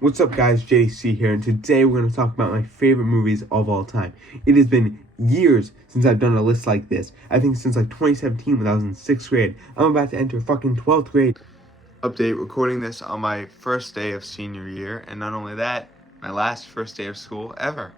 What's up guys, JC here, and today we're going to talk about my favorite movies of all time. It has been years since I've done a list like this. I think since like 2017 when I was in 6th grade. I'm about to enter fucking 12th grade. Update, recording this on my first day of senior year, and not only that, my last first day of school ever.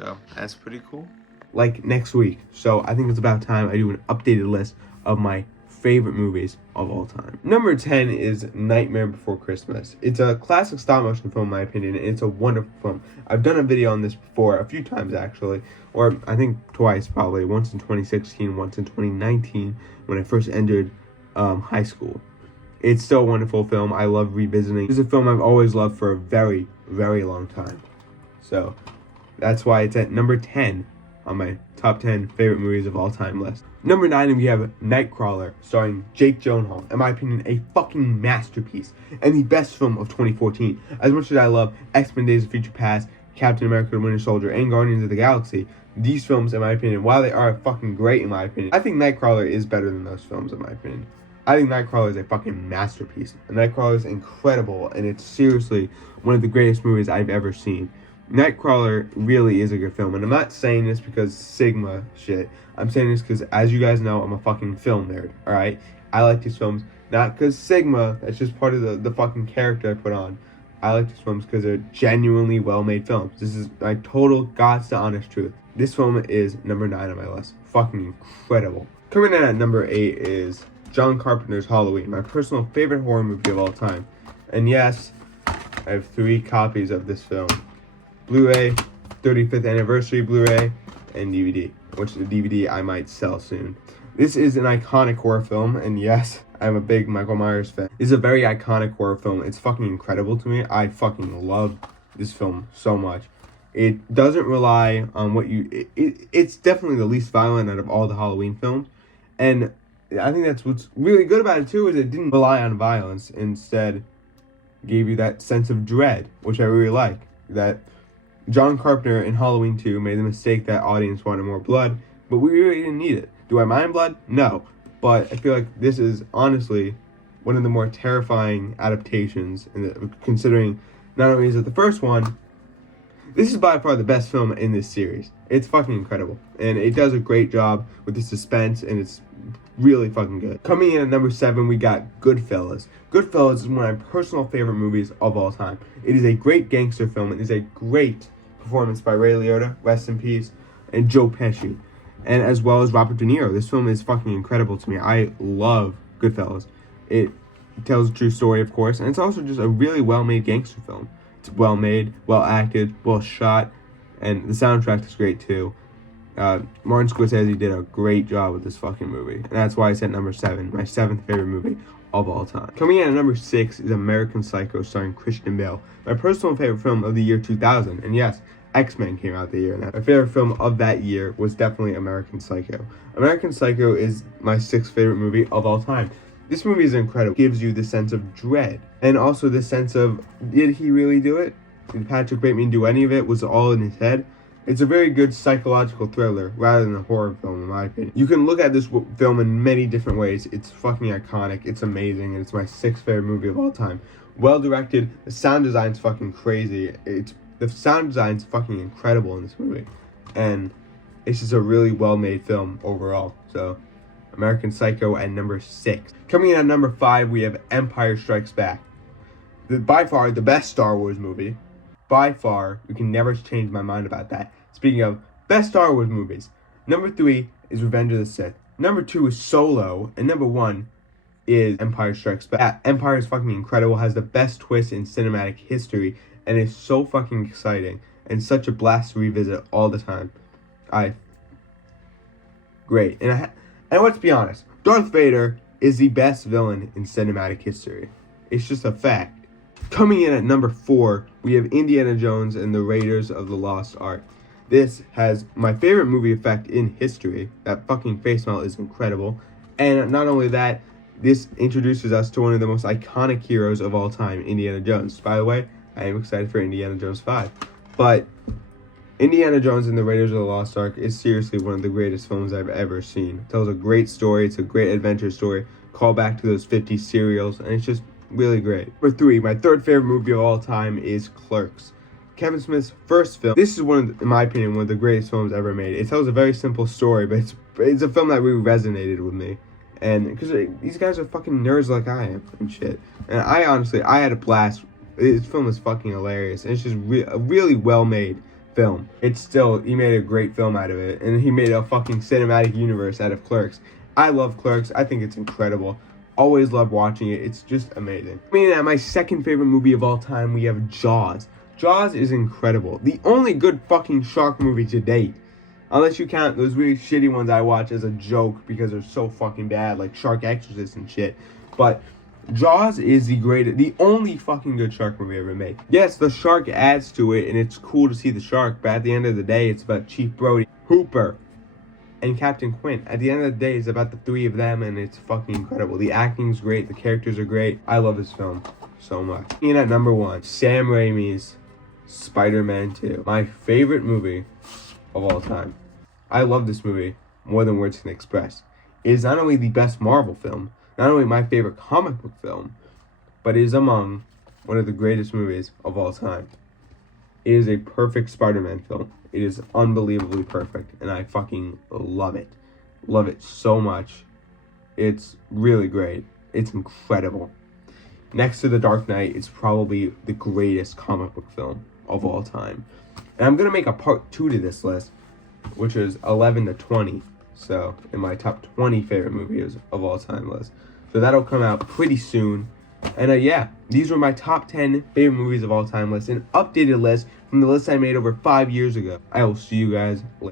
So, that's pretty cool. Like next week. So, I think it's about time I do an updated list of my favorite movies of all time. Number 10 is Nightmare Before Christmas. It's a classic stop motion film in my opinion, and it's a wonderful film. I've done a video on this before, a few times actually, or I think twice probably, once in 2016, once in 2019 when I first entered high school. It's still a wonderful film. I love revisiting. This is a film I've always loved for a very, very long time. So that's why it's at number 10 on my top 10 favorite movies of all time list. Number 9, we have Nightcrawler, starring Jake Gyllenhaal. In my opinion, a fucking masterpiece, and the best film of 2014. As much as I love X-Men Days of Future Past, Captain America the Winter Soldier, and Guardians of the Galaxy, these films, in my opinion, while they are fucking great in my opinion, I think Nightcrawler is better than those films in my opinion. I think Nightcrawler is a fucking masterpiece. Nightcrawler is incredible, and it's seriously one of the greatest movies I've ever seen. Nightcrawler really is a good film, and I'm not saying this because Sigma shit. I'm saying this because, as you guys know, I'm a fucking film nerd, alright? I like these films, not because Sigma, that's just part of the fucking character I put on. I like these films because they're genuinely well-made films. This is my total God's to honest truth. This film is number 9 on my list. Fucking incredible. Coming in at number 8 is John Carpenter's Halloween, my personal favorite horror movie of all time. And yes, I have 3 copies of this film. Blu-ray, 35th anniversary Blu-ray, and DVD, which the DVD I might sell soon. This is an iconic horror film, and yes, I'm a big Michael Myers fan. This is a very iconic horror film. It's fucking incredible to me. I fucking love this film so much. It doesn't rely on what you... It's definitely the least violent out of all the Halloween films, and I think that's what's really good about it too, is it didn't rely on violence. Instead, gave you that sense of dread, which I really like. That John Carpenter in Halloween 2 made the mistake that audience wanted more blood, but we really didn't need it. Do I mind blood? No. But I feel like this is honestly one of the more terrifying adaptations, considering not only is it the first one, this is by far the best film in this series. It's fucking incredible, and it does a great job with the suspense, and it's really fucking good. Coming in at number 7, we got Goodfellas. Goodfellas is one of my personal favorite movies of all time. It is a great gangster film. It is a great performance by Ray Liotta, rest in peace, and Joe Pesci, and as well as Robert De Niro. This film is fucking incredible to me. I love Goodfellas. It tells a true story, of course, and it's also just a really well-made gangster film. It's well-made, well-acted, well-shot, and the soundtrack is great too. Martin Scorsese did a great job with this fucking movie, and that's why it's at number 7, my 7th favorite movie of all time. Coming in at number 6 is American Psycho, starring Christian Bale, my personal favorite film of the year 2000, and yes, X-Men came out the year, and my favorite film of that year was definitely American Psycho. American Psycho is my 6th favorite movie of all time. This movie is incredible. It gives you the sense of dread, and also the sense of, did he really do it? Did Patrick Bateman do any of it? Was it all in his head? It's a very good psychological thriller rather than a horror film, in my opinion. You can look at this film in many different ways. It's fucking iconic. It's amazing, and it's my 6th favorite movie of all time. Well directed. The sound design's fucking crazy. The sound design's fucking incredible in this movie, and it's just a really well-made film overall. So, American Psycho at number 6. Coming in at number 5, we have Empire Strikes Back. By far the best Star Wars movie. By far, you can never change my mind about that. Speaking of best Star Wars movies, number 3 is Revenge of the Sith. Number 2 is Solo, and number 1 is Empire Strikes Back. Empire is fucking incredible, has the best twist in cinematic history, and is so fucking exciting, and such a blast to revisit all the time. Great. And let's be honest, Darth Vader is the best villain in cinematic history. It's just a fact. Coming in at number 4, we have Indiana Jones and the Raiders of the Lost Ark. This has my favorite movie effect in history. That fucking face melt is incredible. And not only that, this introduces us to one of the most iconic heroes of all time, Indiana Jones. By the way, I am excited for Indiana Jones 5. But Indiana Jones and the Raiders of the Lost Ark is seriously one of the greatest films I've ever seen. It tells a great story. It's a great adventure story. Call back to those 50s serials. And it's just really great. Number 3, my third favorite movie of all time is Clerks. Kevin Smith's first film. This is in my opinion, one of the greatest films ever made. It tells a very simple story, but it's a film that really resonated with me. And because these guys are fucking nerds like I am and shit. And I had a blast. This film is fucking hilarious. And it's just a really well-made film. He made a great film out of it. And he made a fucking cinematic universe out of Clerks. I love Clerks. I think it's incredible. Always love watching it. It's just amazing. I mean, at my second favorite movie of all time, we have Jaws. Jaws is incredible. The only good fucking shark movie to date. Unless you count those really shitty ones I watch as a joke because they're so fucking bad, like Shark Exorcist and shit. But Jaws is the only fucking good shark movie ever made. Yes, the shark adds to it, and it's cool to see the shark, but at the end of the day, it's about Chief Brody, Hooper, and Captain Quint. At the end of the day, it's about the three of them, and it's fucking incredible. The acting's great, the characters are great. I love this film so much. And at number 1, Sam Raimi's SpiderMan 2. My favorite movie of all time. I love this movie more than words can express. It is not only the best Marvel film, not only my favorite comic book film, but it is among one of the greatest movies of all time. It is a perfect Spider-Man film. It is unbelievably perfect, and I fucking love it. Love it so much. It's really great. It's incredible. Next to The Dark Knight, it's probably the greatest comic book film of all time. And I'm going to make a part 2 to this list, which is 11 to 20. So, in my top 20 favorite movies of all time list. So that'll come out pretty soon. And yeah, these were my top 10 favorite movies of all time list. An updated list from the list I made over 5 years ago. I will see you guys later.